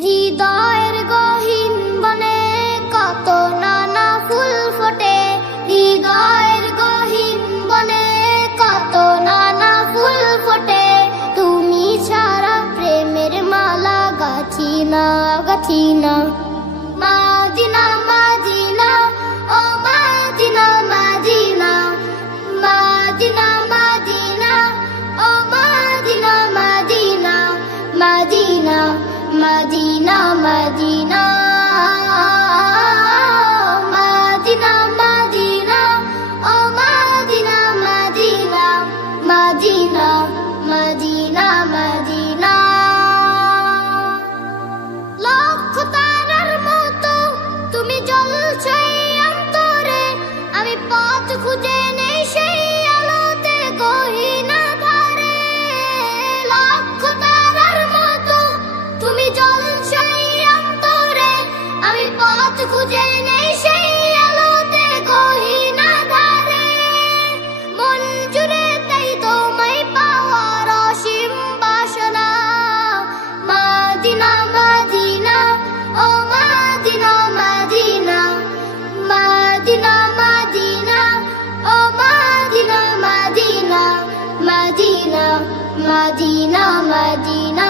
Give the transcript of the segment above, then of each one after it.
你的。পথ খুঁজে নেই সেই আলোতে গহীনা ধারে মন জুড়ে তাই তোমায় পাওয়ার অসীম বাসনা। মাদিনা মাদিনা, ও মাদিনা মাদিনা। মাদিনা মাদিনা, ও Medina Medina. Medina Medina Medina.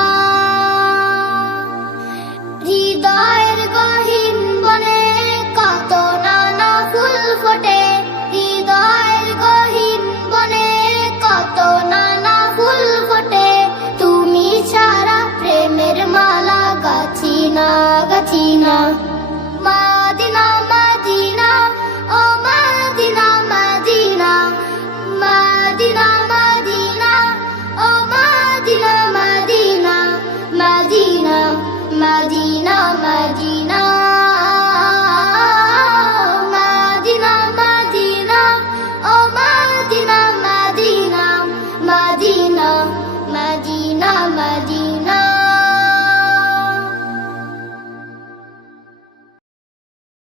Medina মা